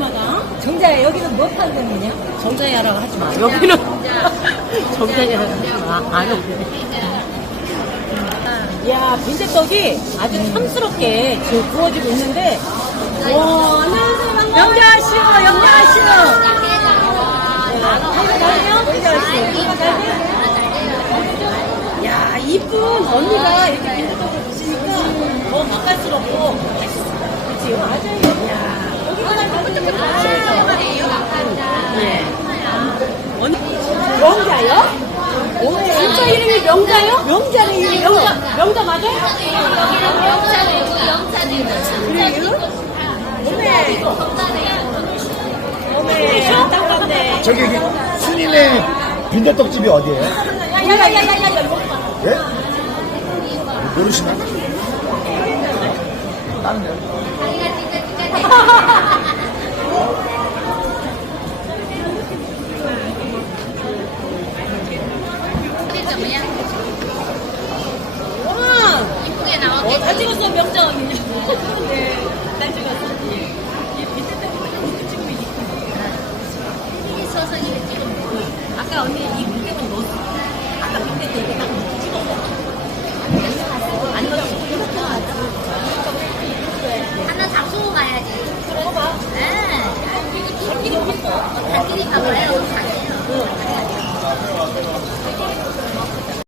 야, 여기는 뭐 파는 데냐? 정자야라고 하지 마. 여기는 정자야라고 하지 마. 안 해. 야, 빈대떡이 아주 탐스럽게 지금 구워지고 있는데, 와, 영자씨, 영자씨. 야, 이쁜 언니가 이렇게 빈대떡을 드시니까 더 맛깔스럽고 맛있어. 그치? 맞아요. 야, 네. 언니, 명자요? 진짜 이름이 명자요? 명자는 이름이 명자, 명자 맞아요? 어메, 딱 봤네. 저기 여기 스님의 빈대떡집이 어디예요? 봐. 예? 모르시나? 다른 데 와, 어, 잘 찍었어, 언니. 네,